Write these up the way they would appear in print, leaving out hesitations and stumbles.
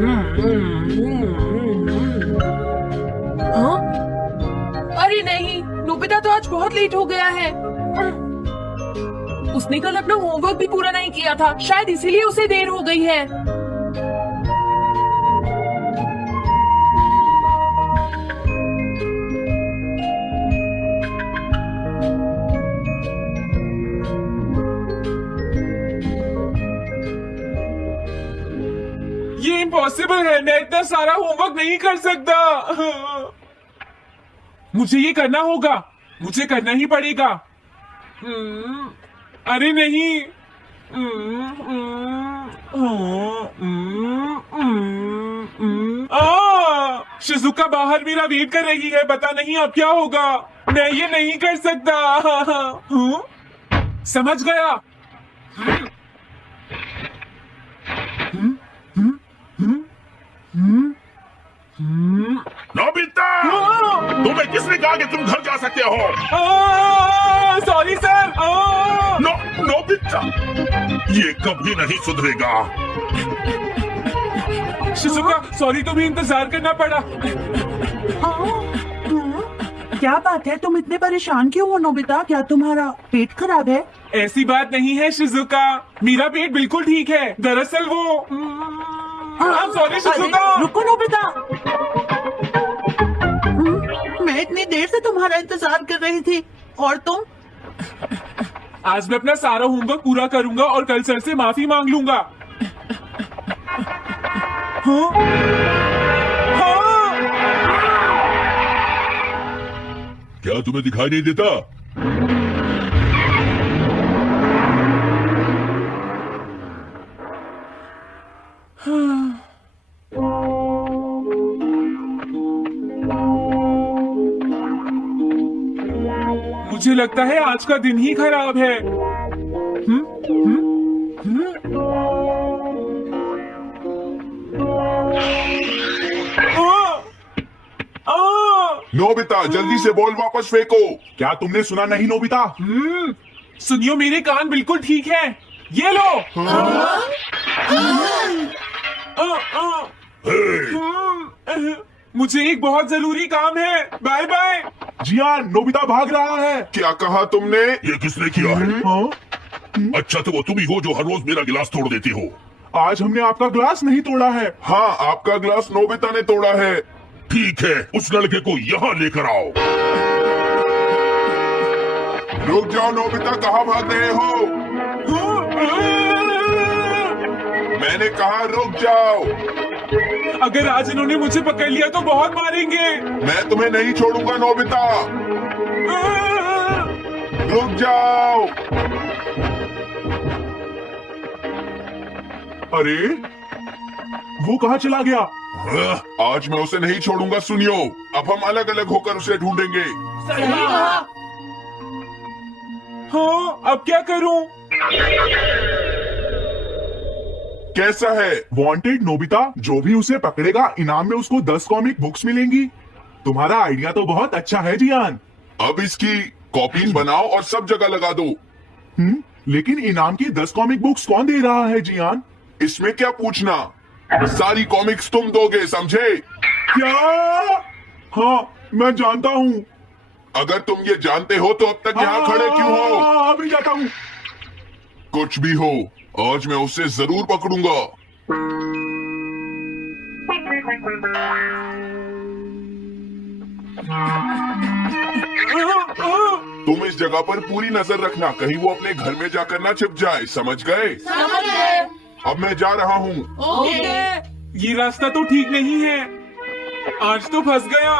हाँ? अरे नहीं, नोबिता तो आज बहुत लेट हो गया है। उसने कल अपना होमवर्क भी पूरा नहीं किया था, शायद इसीलिए उसे देर हो गई है। ये इम्पॉसिबल है, मैं इतना सारा होमवर्क नहीं कर सकता। मुझे ये करना होगा, मुझे करना ही पड़ेगा। अरे नहीं। शिजुका बाहर मेरा वेट कर रही है, पता नहीं अब क्या होगा। मैं ये नहीं कर सकता। समझ गया। नोबिता, तुम्हें किसने कहा कि तुम घर जा सकते हो? Sorry sir. नोबिता, ये कभी नहीं सुधरेगा। शिजुका सॉरी, तुम्हें इंतजार करना पड़ा। क्या बात है, तुम इतने परेशान क्यों हो नोबिता? क्या तुम्हारा पेट खराब है? ऐसी बात नहीं है शिजुका, मेरा पेट बिल्कुल ठीक है। दरअसल वो सॉरी शिजुका। रुको नोबिता, मैं इतनी देर से तुम्हारा इंतजार कर रही थी और तुम? आज मैं अपना सारा होमवर्क पूरा करूंगा और कल सर से माफी मांग लूंगा। हाँ? हाँ? क्या तुम्हें दिखाई नहीं देता? मुझे लगता है आज का दिन ही खराब है। नोबिता, जल्दी से बॉल वापस फेंको। क्या तुमने सुना नहीं नोबिता? सुनियो, मेरे कान बिल्कुल ठीक है। ये लो। मुझे एक बहुत जरूरी काम है। Bye bye. जियान, नोबिता भाग रहा है। क्या कहा तुमने? ये किसने किया है? अच्छा, तो वो तुम ही हो जो हर रोज मेरा गिलास तोड़ देती हो। आज हमने आपका ग्लास नहीं तोड़ा है। हाँ, आपका ग्लास नोबिता ने तोड़ा है। ठीक है, उस लड़के को यहाँ लेकर आओ। रुक जाओ नोबिता, कहाँ भाग रहे हो? मैंने कहा रुक जाओ। अगर आज इन्होंने मुझे पकड़ लिया तो बहुत मारेंगे। मैं तुम्हें नहीं छोड़ूंगा नोबिता। रुक जाओ। अरे, वो कहाँ चला गया? आज मैं उसे नहीं छोड़ूंगा। सुनियो, अब हम अलग अलग होकर उसे ढूंढेंगे। सही कहा। हाँ, अब क्या करूं? कैसा है? वांटेड नोबिता, जो भी उसे पकड़ेगा इनाम में उसको 10 कॉमिक बुक्स मिलेंगी। तुम्हारा आइडिया तो बहुत अच्छा है जियान। अब इसकी कॉपीज बनाओ और सब जगह लगा दो। लेकिन इनाम की 10 कॉमिक बुक्स कौन दे रहा है जियान? इसमें क्या पूछना, सारी कॉमिक्स तुम दोगे, समझे? क्या? हाँ, मैं जानता हूँ। अगर तुम ये जानते हो तो अब तक यहाँ खड़े क्यों हो? अभी जाता हूँ। कुछ भी हो, आज मैं उसे जरूर पकड़ूंगा। तुम इस जगह पर पूरी नजर रखना, कहीं वो अपने घर में जाकर ना छिप जाए, समझ गए? समझ गए। अब मैं जा रहा हूँ। ओके। ये रास्ता तो ठीक नहीं है, आज तो फंस गया।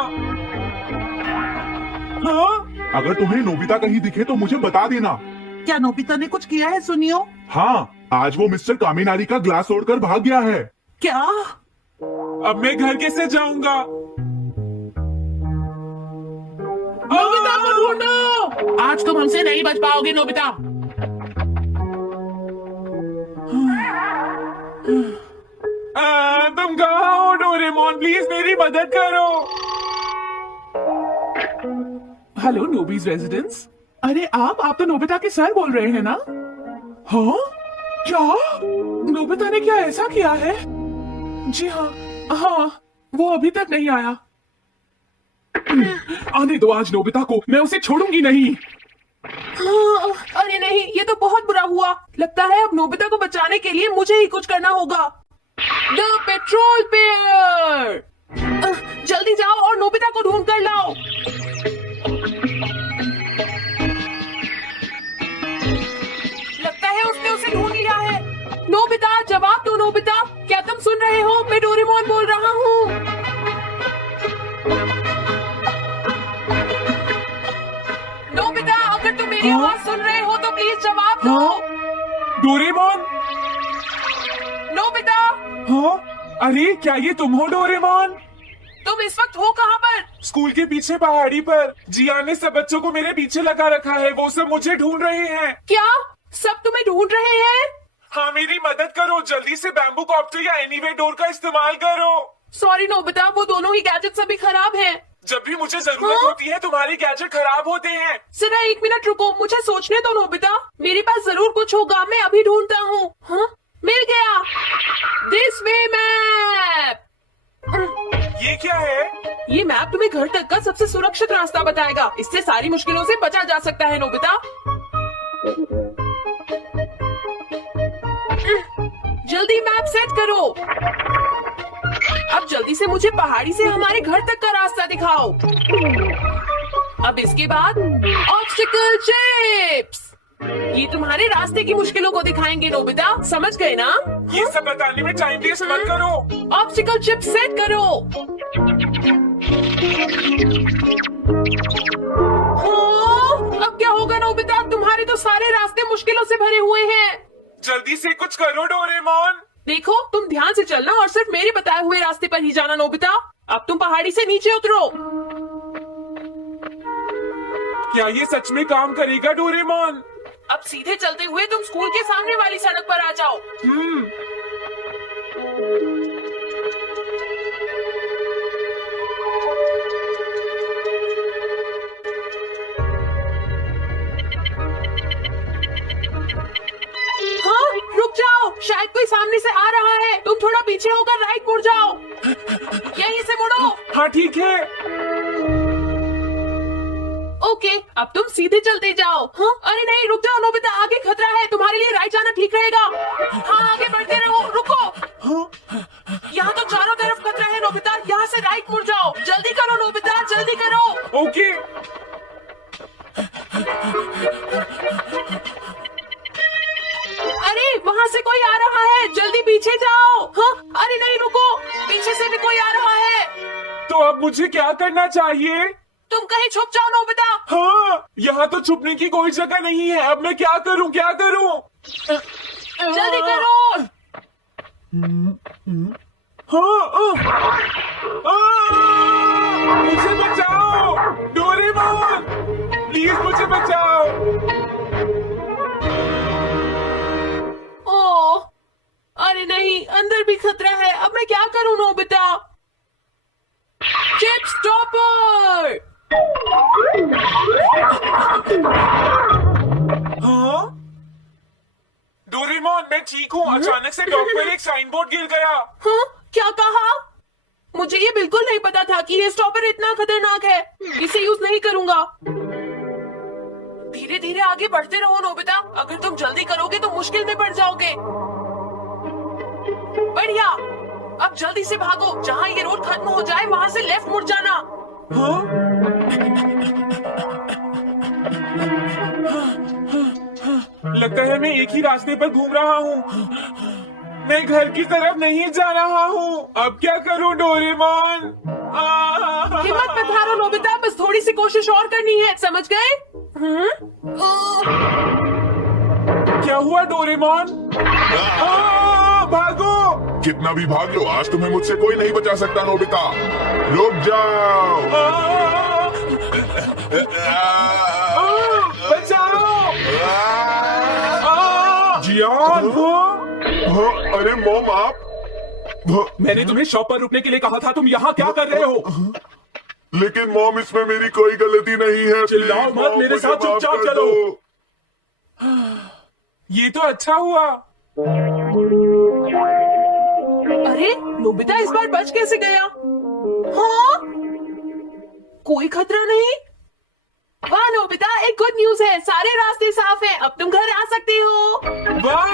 हाँ? अगर तुम्हें नोबिता कहीं दिखे तो मुझे बता देना। क्या नोबिता ने कुछ किया है सुनियो? हाँ, आज वो मिस्टर कामिनारी का ग्लास तोड़कर भाग गया है। क्या? अब मैं घर कैसे जाऊंगा? नोबिता को ढूंढो। आज तुम हमसे नहीं बच पाओगे नोबिता। तुम कहाँ हो डोरेमोन? प्लीज मेरी मदद करो। Hello Nobi's residence. अरे आप तो नोबिता के सर बोल रहे हैं ना? हाँ? क्या? नोबिता ने क्या ऐसा किया है? जी हाँ, हाँ, वो अभी तक नहीं आया। आने दो आज नोबिता को, मैं उसे छोड़ूंगी नहीं। अरे नहीं, ये तो बहुत बुरा हुआ। लगता है अब नोबिता को बचाने के लिए मुझे ही कुछ करना होगा। द पेट्रोल पेयर, जल्दी जाओ और नोबिता को ढूंढ कर लाओ। लगता है उसने उसे ढूंढ लिया है। नोबिता, जवाब दो नोबिता, क्या तुम सुन रहे हो? मैं डोरेमोन बोल रहा हूँ। नोबिता, अगर तुम मेरी आवाज सुन रहे हो तो प्लीज जवाब दो। डोरेमोन? नोबिता, हाँ? अरे क्या ये तुम हो डोरेमोन? तुम इस वक्त हो कहाँ पर? स्कूल के पीछे पहाड़ी पर। जियान ने सब बच्चों को मेरे पीछे लगा रखा है, वो सब मुझे ढूंढ रहे हैं। क्या सब तुम्हें ढूंढ रहे हैं? हाँ, मेरी मदद करो, जल्दी से बैम्बू कॉप्टर या एनीवे डोर का इस्तेमाल करो। सॉरी नोबिता, वो दोनों ही गैजेट्स अभी खराब हैं। जब भी मुझे जरूरत हाँ? होती है तुम्हारे गैजेट खराब होते हैं। जरा 1 मिनट रुको, मुझे सोचने दो नोबिता। मेरे पास जरूर कुछ होगा, मैं अभी ढूंढता हूँ। हाँ? मिल गया, दिस वे मैप। ये क्या है? ये मैप तुम्हें घर तक का सबसे सुरक्षित रास्ता बताएगा। इससे सारी मुश्किलों से बचा जा सकता है नोबिता। जल्दी मैप सेट करो। अब जल्दी से मुझे पहाड़ी से हमारे घर तक का रास्ता दिखाओ। अब इसके बाद ऑब्स्टिकल चिप्स, ये तुम्हारे रास्ते की मुश्किलों को दिखाएंगे नोबिता, समझ गए ना? ये सब बताने में टाइम वेस्ट मत करो। ऑब्स्टिकल चिप्स सेट करो। अब क्या होगा नोबिता? तुम्हारे तो सारे रास्ते मुश्किलों से भरे हुए हैं। जल्दी से कुछ करो डोरेमोन। देखो, तुम ध्यान से चलना और सिर्फ मेरे बताए हुए रास्ते पर ही जाना नोबिता। अब तुम पहाड़ी से नीचे उतरो। क्या ये सच में काम करेगा डोरेमोन? अब सीधे चलते हुए तुम स्कूल के सामने वाली सड़क पर आ जाओ। हाँ, रुक जाओ, शायद कोई सामने से आ रहा है। तुम थोड़ा पीछे होकर राइट मुड़ जाओ। यहीं से मुड़ो। हाँ ठीक है। ओके, अब तुम सीधे चलते जाओ। हाँ? अरे नहीं, रुक जाओ नोबिता, आगे खतरा है। तुम्हारे लिए राइट जाना ठीक रहेगा। हाँ, आगे बढ़ते रहो। रुको, यहाँ तो चारों तरफ खतरा है नोबिता, यहाँ से राइट मुड़ जाओ। जल्दी करो नोबिता, जल्दी करो। ओके। अरे वहाँ से कोई आ रहा है, जल्दी पीछे जाओ। हाँ? अरे नहीं, रुको, पीछे से भी कोई आ रहा है। तो अब मुझे क्या करना चाहिए? तुम कहीं छुप जाओ नोबिता। हाँ, यहाँ तो छुपने की कोई जगह नहीं है। अब मैं क्या करूँ, क्या करूँ? जल्दी करो। मुझे बचाओ डोरेमोन, प्लीज मुझे बचाओ। ओह, अरे नहीं, अंदर भी खतरा है। अब मैं क्या करूँ नोबिता? Chip stopper. हाँ? डोरेमोन, मैं ठीक हूँ। अचानक से डॉक पर एक साइन बोर्ड गिर गया। हाँ? क्या कहा? मुझे ये बिल्कुल नहीं पता था कि ये स्टॉपर इतना खतरनाक है। इसे यूज नहीं करूंगा। धीरे धीरे आगे बढ़ते रहो नोबिता, अगर तुम जल्दी करोगे तो मुश्किल में पड़ जाओगे। बढ़िया, अब जल्दी से भागो। जहाँ ये रोड खत्म हो जाए वहाँ से लेफ्ट मुड़ जाना। हाँ? लगता है मैं एक ही रास्ते पर घूम रहा हूँ। मैं घर की तरफ नहीं जा रहा हूँ। अब क्या करूँ डोरेमोन? हिम्मत मत हारो नोबिता, बस थोड़ी सी कोशिश और करनी है, समझ गए? क्या हुआ डोरेमोन? भागो। कितना भी भाग लो, आज तुम्हें मुझसे कोई नहीं बचा सकता नोबिता। रुक जाओ। बचाओ। जियान। हाँ, अरे मॉम, आप। मैंने तुम्हें शॉप पर रुकने के लिए कहा था, तुम यहाँ क्या कर रहे हो? लेकिन मॉम, इसमें मेरी कोई गलती नहीं है। चिल्लाओ प्लीज, मत, मॉम, मेरे मुझे साथ माफ चुपचाप कर चलो। दो। ये तो अच्छा हुआ। अरे अरे नोबिता इस बार बच कैसे गया? हाँ, कोई खतरा नहीं। वाह नोबिता, एक गुड न्यूज है, सारे रास्ते साफ हैं, अब तुम घर आ सकते हो। वाह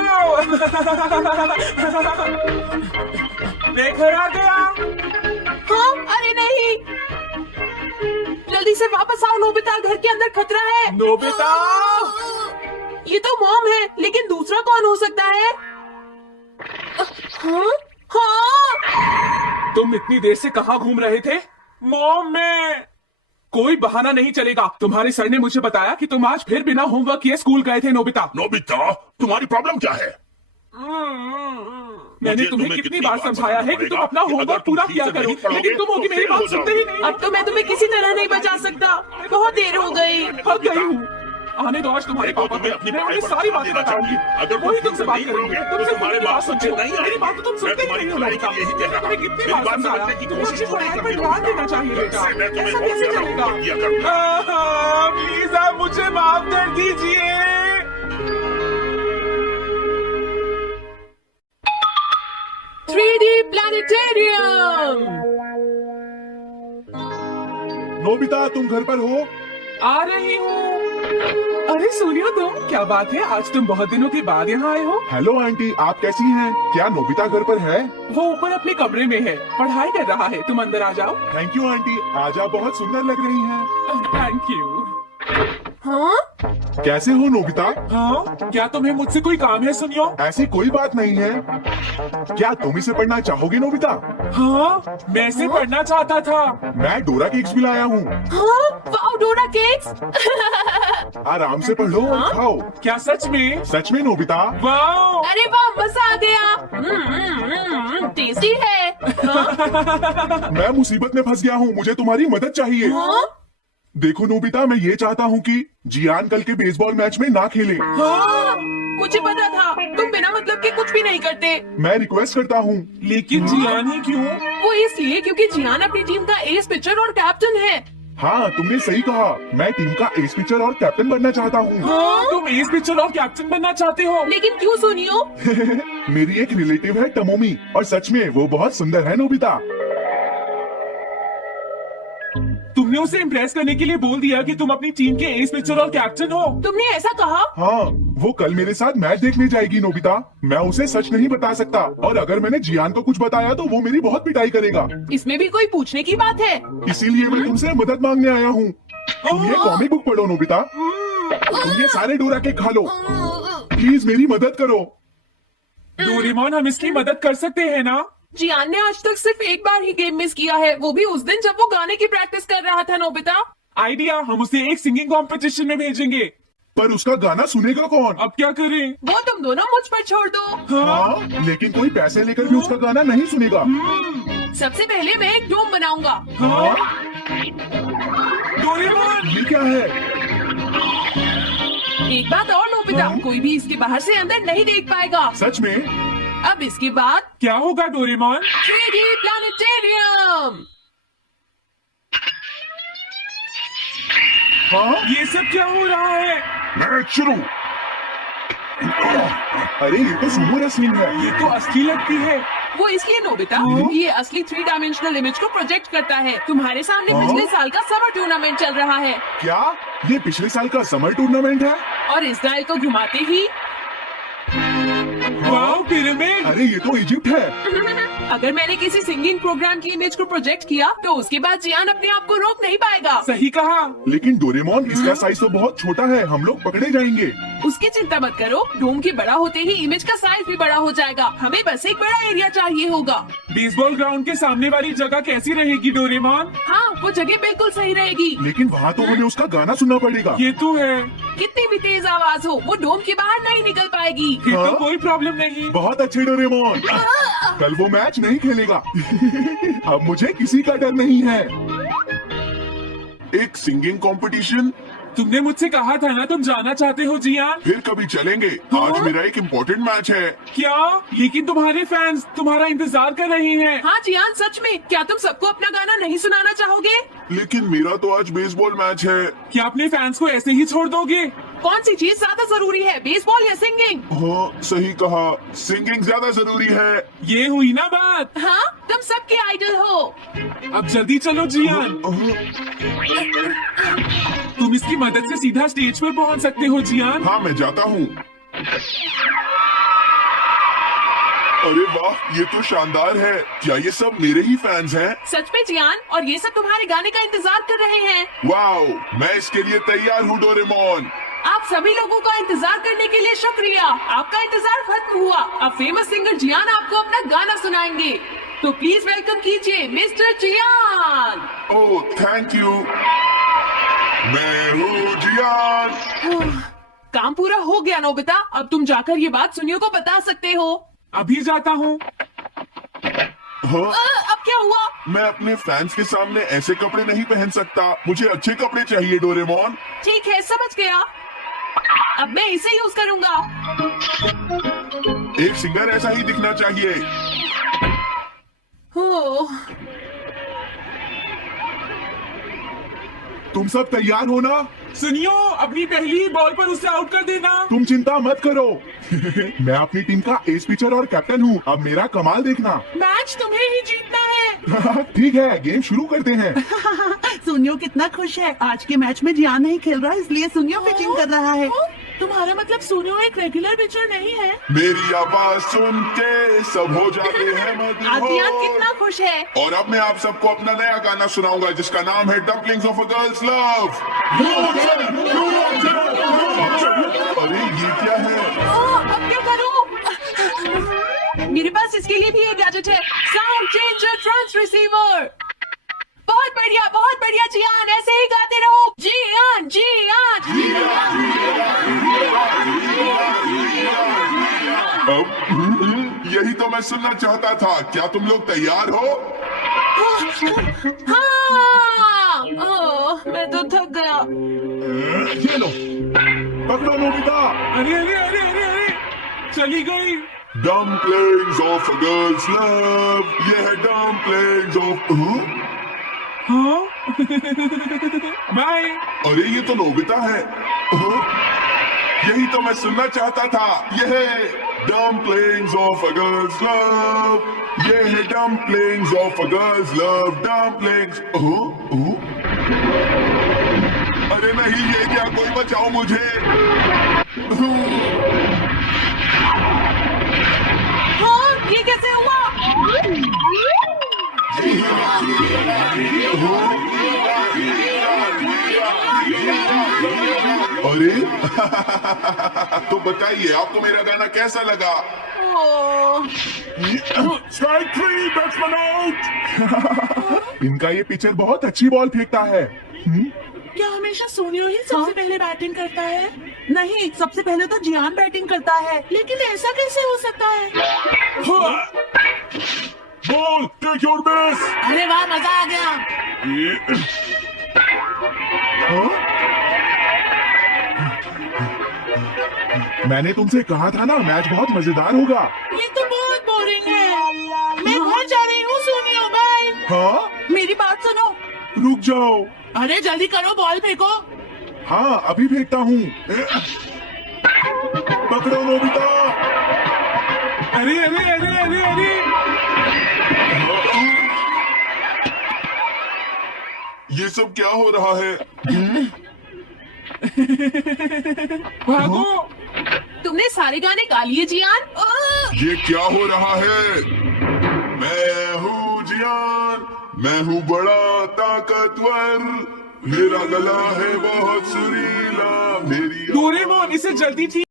मैं घर आ गया। हाँ, अरे नहीं, जल्दी से वापस आओ नोबिता, घर के अंदर खतरा है। नोबिता, ये तो मॉम है, लेकिन दूसरा कौन हो सकता है? हाँ? हाँ? तुम इतनी देर से कहाँ घूम रहे थे? मॉम, मैं कोई बहाना नहीं चलेगा। तुम्हारे सर ने मुझे बताया कि तुम आज फिर बिना होमवर्क किए स्कूल गए थे। नोबिता, नोबिता, तुम्हारी प्रॉब्लम क्या है? मैंने तुम्हें कितनी बार समझाया है कि तुम अपना होमवर्क पूरा किया करो, लेकिन तुम होगी मेरी बात सुनते ही नहीं। अब तो मैं तुम्हें किसी तरह नहीं बचा सकता, बहुत देर हो गई। थक गई हूँ। आने दो आज तुम्हारे पापा को, मैं उन्हें सारी बातें बताऊंगी। वही तुमसे बात करेंगे, तुमसे मेरी बात सुनते हो। मेरी बात तो तुम सुनते ही नहीं हो लड़का। तुम्हें कितनी बार समझाया कि तुम्हें अच्छी पढ़ाई पर ध्यान देना चाहिए बेटा, ऐसा कैसे चलेगा? प्लीज आप मुझे माफ कर दीजिए। 3D planetarium. नोबिता, तुम घर पर हो? आ रही हूँ। अरे सूर्यो, तुम, क्या बात है, आज तुम बहुत दिनों के बाद यहाँ आए हो। हेलो आंटी, आप कैसी हैं? क्या नोबिता घर पर है? वो ऊपर अपने कमरे में है, पढ़ाई कर रहा है। तुम अंदर आ जाओ। थैंक यू आंटी, आज आप बहुत सुंदर लग रही हैं। Thank you. हाँ? कैसे हो नोबिता? हाँ, क्या तुम्हें मुझसे कोई काम है? सुनियो। ऐसी कोई बात नहीं है। क्या तुम इसे पढ़ना चाहोगे नोबिता? हाँ, मैं इसे पढ़ना चाहता था। मैं डोरा केक्स भी लाया हूँ। हाँ? वाओ, डोरा केक्स। आराम से पढ़ लो और खाओ। क्या सच में? सच में नोबिता? वाओ, अरे वाह, मजा आ गया। टेस्टी है। हाँ? मैं मुसीबत में फंस गया हूँ, मुझे तुम्हारी मदद चाहिए। हाँ? देखो नोबिता, मैं ये चाहता हूँ कि जियान कल के बेसबॉल मैच में ना खेले। हाँ? मुझे पता था, तुम बिना मतलब के कुछ भी नहीं करते। मैं रिक्वेस्ट करता हूँ। लेकिन जियान ही क्यों? वो इसलिए क्योंकि जियान अपनी टीम का एस पिचर और कैप्टन है। हाँ, तुमने सही कहा, मैं टीम का एस पिचर और कैप्टन बनना चाहता हूँ। हाँ, तुम एस पिचर और कैप्टन बनना चाहते हो? लेकिन क्यों सुनियो? मेरी एक रिलेटिव है टमोमी, और सच में वो बहुत सुंदर है नोबिता। तुमने उसे इम्प्रेस करने के लिए बोल दिया कि तुम अपनी टीम के एस पिचर और कैप्टन हो। तुमने ऐसा कहा? हाँ, वो कल मेरे साथ मैच देखने जाएगी नोबिता। मैं उसे सच नहीं बता सकता, और अगर मैंने जियान को कुछ बताया तो वो मेरी बहुत पिटाई करेगा। इसमें भी कोई पूछने की बात है? इसीलिए मैं तुमसे मदद मांगने आया हूँ। तुम ये कॉमिक बुक पढ़ो नोबिता, तुम ये सारे डोरा केक खा लो। प्लीज मेरी मदद करो। डोरेमोन, हम इसकी मदद कर सकते हैं ना? जियान ने आज तक सिर्फ एक बार ही गेम मिस किया है, वो भी उस दिन जब वो गाने की प्रैक्टिस कर रहा था। नोबिता, आइडिया, हम उसे एक सिंगिंग कंपटीशन में भेजेंगे। पर उसका गाना सुनेगा कौन? अब क्या करें? वो तुम दोनों मुझ पर छोड़ दो। हाँ, लेकिन कोई पैसे लेकर भी उसका गाना नहीं सुनेगा। सबसे पहले मैं एक डोम बनाऊंगा। हाँ? डोरेमोन, ये क्या है? एक बात और नोबिता, कोई भी इसके बाहर से अंदर नहीं देख पाएगा। सच में? अब इसके बाद क्या होगा डोरेमोन? 3D planetarium. हाँ? ये सब क्या हो रहा है? मैच शुरू। अरे ये तो सुमो रेसलिंग है। ये तो असली लगती है। वो इसलिए नोबिता क्योंकि ये असली 3 डायमेंशनल इमेज को प्रोजेक्ट करता है। तुम्हारे सामने पिछले साल का समर टूर्नामेंट चल रहा है, क्या ये पिछले साल का समर टूर्नामेंट है? और इस डायल को घुमाते ही वाओ, पिरामिड। अरे ये तो इजिप्ट है। अगर मैंने किसी सिंगिंग प्रोग्राम की इमेज को प्रोजेक्ट किया तो उसके बाद जियान अपने आप को रोक नहीं पाएगा। सही कहा। लेकिन डोरेमोन, इसका साइज तो बहुत छोटा है, हम लोग पकड़े जाएंगे। उसकी चिंता मत करो, डोम के बड़ा होते ही इमेज का साइज भी बड़ा हो जाएगा। हमें बस एक बड़ा एरिया चाहिए होगा। बेसबॉल ग्राउंड के सामने वाली जगह कैसी रहेगी डोरेमोन? हाँ, वो जगह बिल्कुल सही रहेगी। लेकिन वहाँ तो हमें उसका गाना सुनना पड़ेगा। ये तो है। कितनी भी तेज आवाज हो, वो डोम के बाहर नहीं निकल पाएगी। फिर हाँ? तो कोई प्रॉब्लम नहीं। बहुत अच्छे डोरेमोन, कल वो मैच नहीं खेलेगा। अब मुझे किसी का डर नहीं है। एक सिंगिंग कंपटीशन, तुमने मुझसे कहा था ना तुम जाना चाहते हो जियान। फिर कभी चलेंगे। आज मेरा एक इम्पोर्टेंट मैच है। क्या? लेकिन तुम्हारे फैंस तुम्हारा इंतजार कर रहे हैं। हाँ जियान, सच में क्या तुम सबको अपना गाना नहीं सुनाना चाहोगे? लेकिन मेरा तो आज बेसबॉल मैच है। क्या अपने फैंस को ऐसे ही छोड़ दोगे? कौन सी चीज ज्यादा जरूरी है, बेसबॉल या सिंगिंग? हाँ सही कहा, सिंगिंग ज्यादा जरूरी है। ये हुई ना बात। हाँ, तुम सबके आइडल हो। अब जल्दी चलो जियान, तुम इसकी मदद से सीधा स्टेज पर पहुंच सकते हो जियान। हाँ मैं जाता हूँ। अरे वाह, ये तो शानदार है। क्या ये सब मेरे ही फैंस हैं? सच में जियान, और ये सब तुम्हारे गाने का इंतजार कर रहे हैं। वाओ, मैं इसके लिए तैयार हूँ डोरेमोन। आप सभी लोगों का इंतजार करने के लिए शुक्रिया। आपका इंतजार खत्म हुआ। अब फेमस सिंगर जियान आपको अपना गाना सुनाएंगे, तो प्लीज वेलकम कीजिए mister Jian. Oh thank you. मैं हूँ जियान। काम पूरा हो गया नोबिता, अब तुम जाकर ये बात सुनियो को बता सकते हो। अभी जाता हूँ। हाँ, अब क्या हुआ? मैं अपने फैंस के सामने ऐसे कपड़े नहीं पहन सकता। मुझे अच्छे कपड़े चाहिए डोरेमोन। ठीक है, समझ गया। अब मैं इसे यूज करूंगा। एक सिंगर ऐसा ही दिखना चाहिए। हो, तुम सब तैयार हो ना? सुनियो, अपनी पहली बॉल पर उसे आउट कर देना। तुम चिंता मत करो। मैं अपनी टीम का एस पिचर और कैप्टन हूँ। अब मेरा कमाल देखना। मैच तुम्हें ही जीतना है। ठीक है, गेम शुरू करते हैं। सुनियो कितना खुश है। आज के मैच में जियान नहीं खेल रहा, इसलिए सुनियो पिचिंग कर रहा है। तुम्हारा मतलब सोनियो एक रेगुलर पिचर नहीं है? मेरी आवाज सुन के सब हो जाते हैं आज जियान मदहोश। कितना खुश है। और अब मैं आप सबको अपना नया गाना सुनाऊंगा जिसका नाम है dumplings of a girls love. अरे ये क्या है? अब क्या करूं? मेरे पास इसके लिए भी एक गैजेट है, साउंड चेंजर ट्रांस रिसीवर। बहुत बढ़िया जियान, ऐसे ही गाते रहो। जियान जियान अब यही तो मैं सुनना चाहता था। क्या तुम लोग तैयार हो? हाँ। ओह, मैं तो थक गया। ये लो, पकड़ो नोबिता। अरे अरे अरे अरे अरे, चली गई। Dumplings of a girls love, ये है डम्पलिंग्स ऑफ। हाँ बाय। अरे ये तो नोबिता है। यही तो मैं सुनना चाहता था। ये है dumplings of a girls love, ये है dumplings of a girls love, dumplings. अरे नहीं, ये क्या, कोई बचाओ मुझे। हाँ, ये कैसे हुआ? अरे तो बताइए आपको मेरा गाना कैसा लगा? ओह, स्ट्राइक 3, बैट्समैन आउट। इनका ये पिचर बहुत अच्छी बॉल फेंकता है। क्या हमेशा सोनियो ही सबसे पहले बैटिंग करता है? नहीं, सबसे पहले तो जियान बैटिंग करता है। लेकिन ऐसा कैसे हो सकता है? Ball, take your base. अरे वाह, मजा आ गया। मैंने तुमसे कहा था ना, मैच बहुत मजेदार होगा। ये तो बहुत बोरिंग है। मैं घर जा रही हूँ सोनियो, बाय। हाँ, मेरी बात सुनो। रुक जाओ। अरे जल्दी करो, बॉल फेंको। हाँ अभी फेंकता हूँ। पकड़ो नोबिता। अरे अरे अरे अरे अरे, ये सब क्या हो रहा है? भागो। तुमने सारे गाने गा लिए जियान? ये क्या हो रहा है? मैं हूँ जियान, मैं हूँ बड़ा ताकतवर, मेरा गला है बहुत सुरीला, मेरी डोरेमोन, इसे जल्दी ठीक